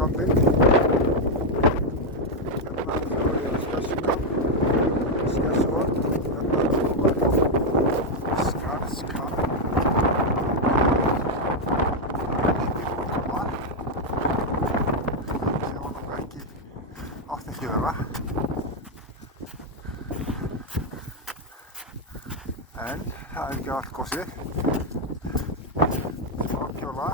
Skessukampinn. Hérna fyrir við Skessukamp, Skessuhorn. Hérna er að koma upp á Skarðskamp. Átti ekki vera. En það er ekki allt kosið. Smákjóla.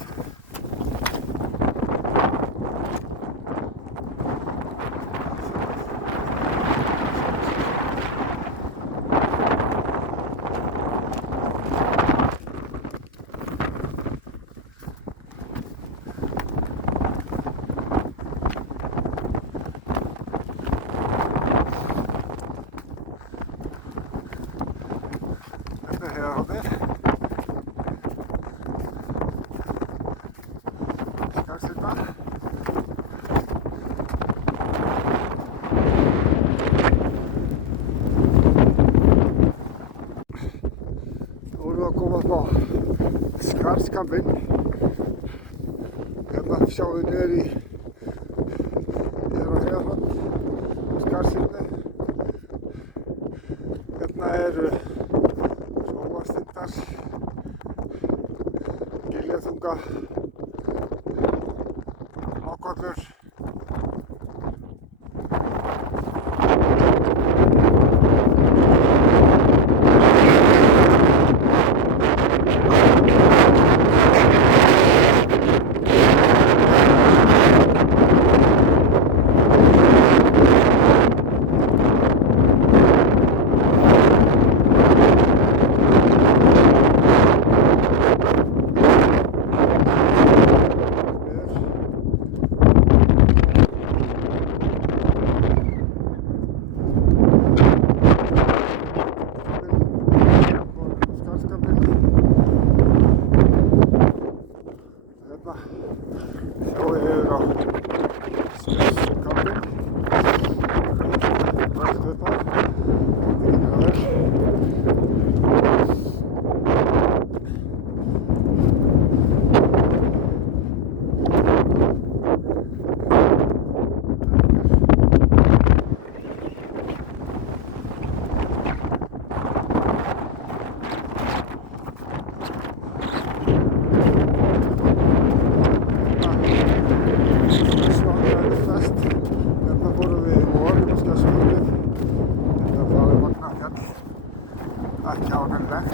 Þetta er Heiðarhornið. Skarðshyrna. Nú erum við að koma upp á Skarðskampinn. Hérna sjáum við niður á Heiðarhorn, Skarðshyrnu. Hérna eru Hróastindar, Giljaþunga, Hákollur. Sjáum við yfir á Skessukampinn. Ræst upp á. Hérna fórum við í vor á Skessuhornið. Þetta er farið Vagnafjall. Ekki ánægilegt.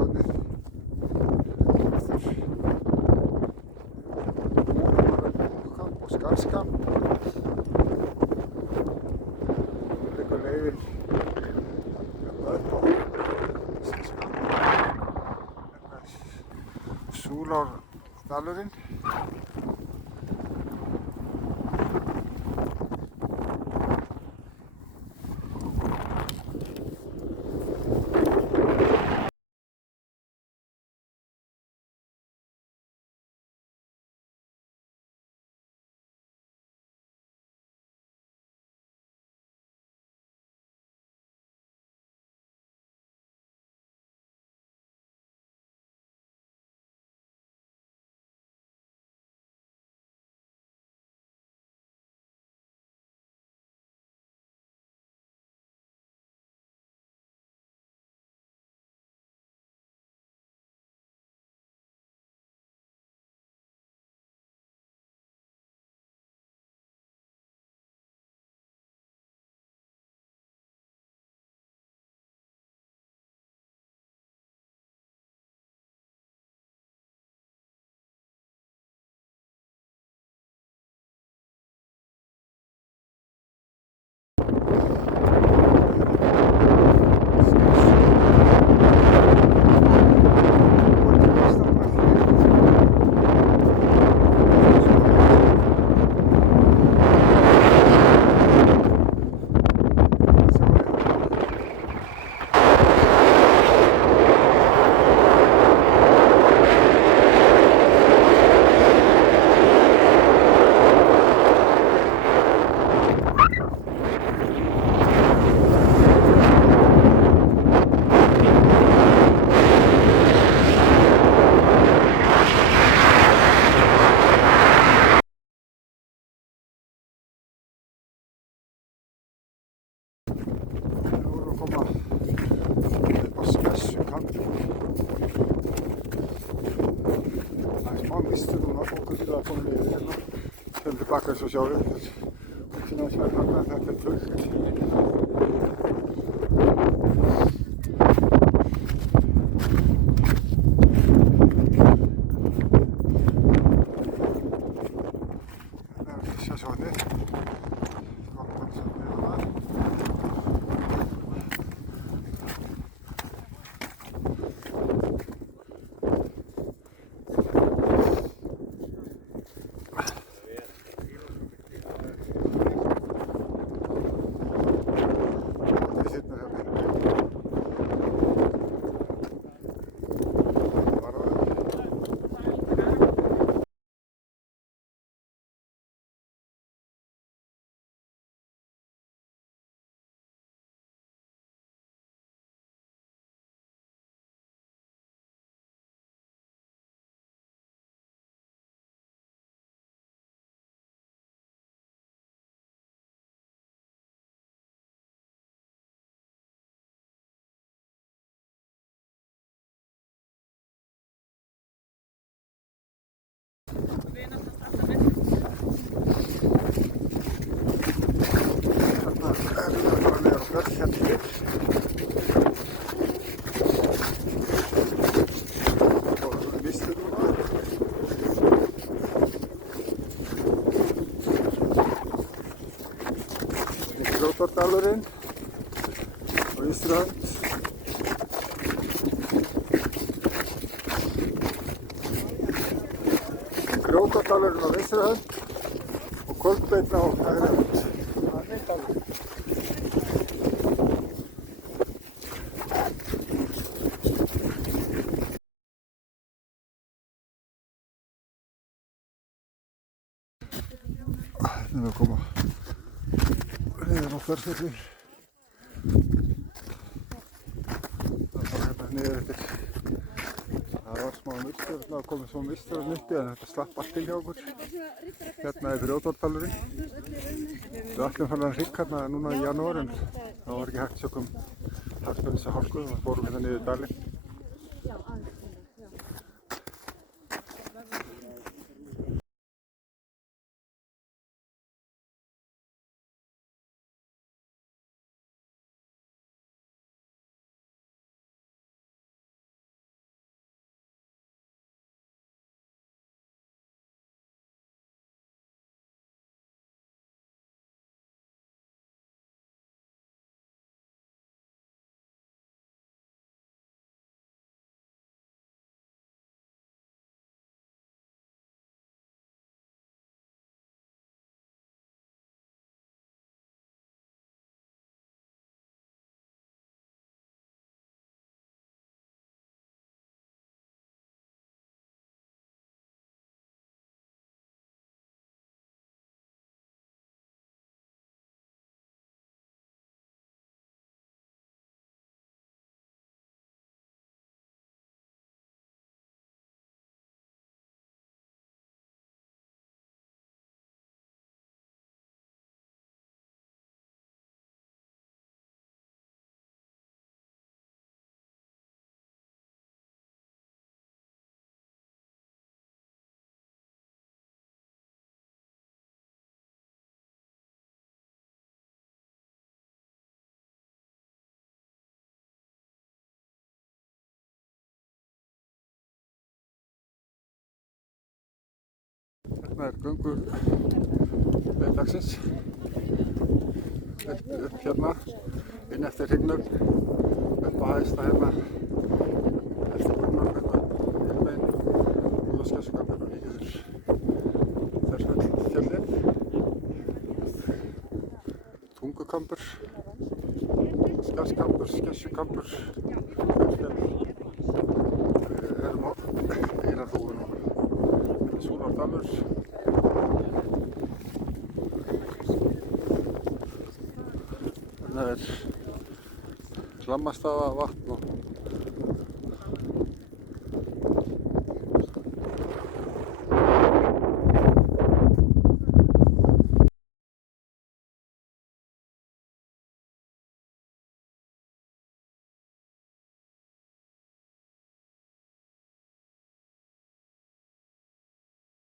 Grensásvatnið. Múlakamp og Skarðskamp. Það liggur leiðin hérna upp á Skarðskamp. Hérna er Súlárdalurinn. Nú erum við að koma upp á Skessukantinn. Það er smá mistur núna, fólk er að koma niður hérna. Kemur tilbaka eins og sjáum við. Þetta er fullt. Þetta er Skessukantinn. Grjótárdalurinn á vinstri hönd. Grjótárdalurinn á vinstri hönd og Kolbeinn á hægri hönd. Nú erum við að koma niður á Þversvelli. Það er bara hérna niður eftir. Það var smá mistur, það komið smá mistur hérna uppi en þetta slapp allt til hjá okkur. Hérna er Grjótárdalurinn. Við ætlum farin að hrygg hérna núna í janúar en það var ekki hægt sökum harðbunds hálku og fórum hérna niður dalinn. Hérna er göngu leið dagsins. Upp hérna, inn eftir hringnum, upp að hæsta hérna, eftir brúnar hérna, hinum út á Skessukampur og niður Þversfjallið, Tungukampur, Skarðskampur, Skessukampur, Þversfjall, Eyrarþúfu núna, Súlardalur. Þarna er Hlammastaðavatn og